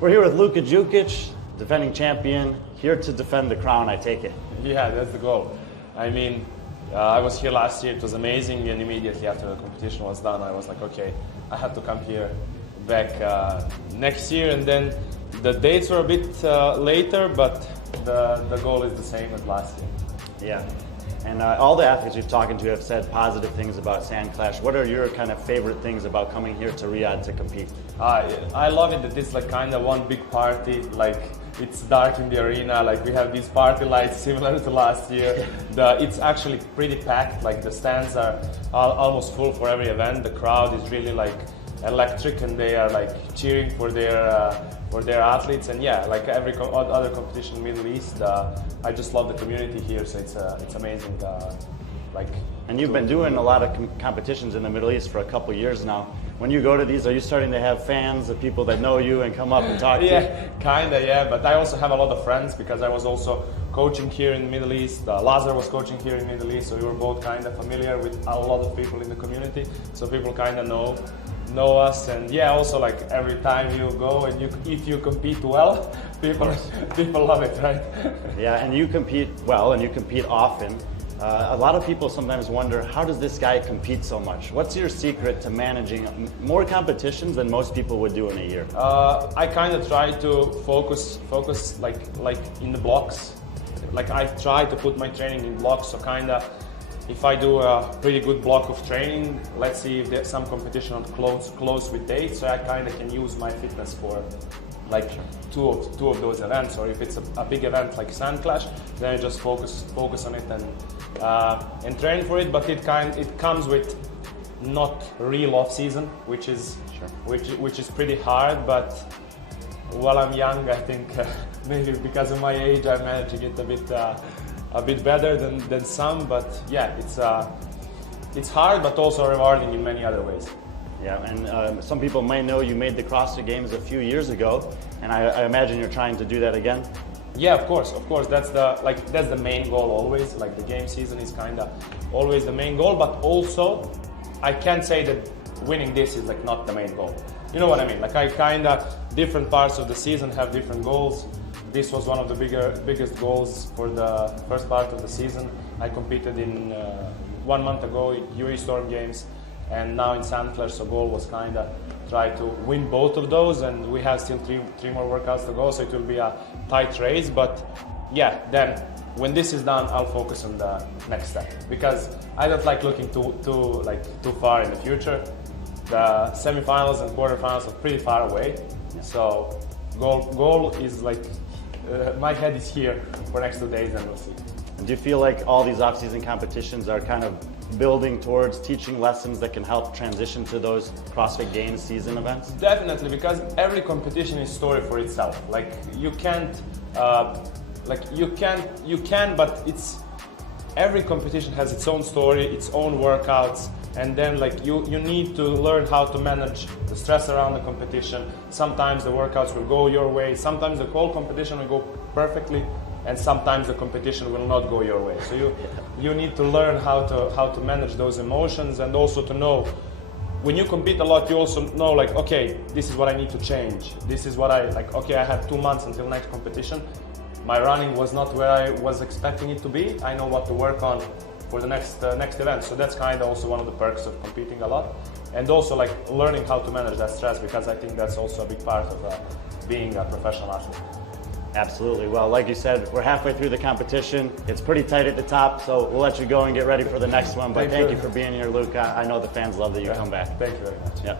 We're here with Luka Djukic, defending champion, here to defend the crown, I take it. Yeah, that's the goal. I mean, I was here last year, it was amazing, and immediately after the competition was done, I was like, okay, I have to come here back next year, and then the dates were a bit later, but the goal is the same as last year. Yeah. And all the athletes you've talking to have said positive things about Sand Clash. What are your kind of favorite things about coming here to Riyadh to compete? I love it that it's like kind of one big party. Like it's dark in the arena. Like we have these party lights similar to last year. It's actually pretty packed. Like the stands are almost full for every event. The crowd is really like electric, and they are like cheering for their athletes. And yeah, like every other competition in the Middle East, I just love the community here. So it's amazing. And you've been doing a lot of competitions in the Middle East for a couple years now. When you go to these, are you starting to have fans of people that know you and come up and talk to you? Yeah, kinda, yeah. But I also have a lot of friends because I was also coaching here in the Middle East. Lazar was coaching here in the Middle East, so we were both kind of familiar with a lot of people in the community. So people kind of know us, and yeah, also like every time you go and if you compete well, people love it, right? Yeah, and you compete well and you compete often. A lot of people sometimes wonder, how does this guy compete so much? What's your secret to managing more competitions than most people would do in a year? I kind of try to focus like in the blocks. Like I try to put my training in blocks, so kind of if I do a pretty good block of training, let's see if there's some competition on close with dates, so I kind of can use my fitness for like two of those events. Or if it's a big event like Sand Clash, then I just focus on it and train for it. But it comes with not real off season, which is pretty hard. But while I'm young, I think maybe because of my age, I'm managing it a bit better than some. But yeah, it's hard, but also rewarding in many other ways. Yeah, and some people might know you made the CrossFit Games a few years ago, and I imagine you're trying to do that again. Yeah, of course. That's the main goal always. Like the game season is kind of always the main goal, but also I can't say that winning this is like not the main goal. You know what I mean? Like I kind of different parts of the season have different goals. This was one of the biggest goals for the first part of the season. I competed in 1 month ago in UAE Storm Games, and now in Sand Clash. So goal was kind of try to win both of those, and we have still three more workouts to go, so it will be a tight race. But yeah, then when this is done, I'll focus on the next step, because I don't like looking too far in the future. The semifinals and quarterfinals are pretty far away, so goal is like my head is here for next 2 days, and we'll see. And do you feel like all these off-season competitions are kind of building towards teaching lessons that can help transition to those CrossFit Games season events? Definitely, because every competition is story for itself. Like you can, but every competition has its own story, its own workouts, and then like you need to learn how to manage the stress around the competition. Sometimes the workouts will go your way, sometimes the whole competition will go perfectly, and sometimes the competition will not go your way. So you need to learn how to manage those emotions, and also to know when you compete a lot, you also know like, okay, this is what I need to change. This is what I like. Okay, I have 2 months until next competition. My running was not where I was expecting it to be. I know what to work on for the next event. So that's kind of also one of the perks of competing a lot, and also like learning how to manage that stress, because I think that's also a big part of being a professional athlete. Absolutely. Well, like you said, we're halfway through the competition. It's pretty tight at the top, so we'll let you go and get ready for the next one. But thank you for being here, Luka. I know the fans love that you come back. Thank you very much. Yeah.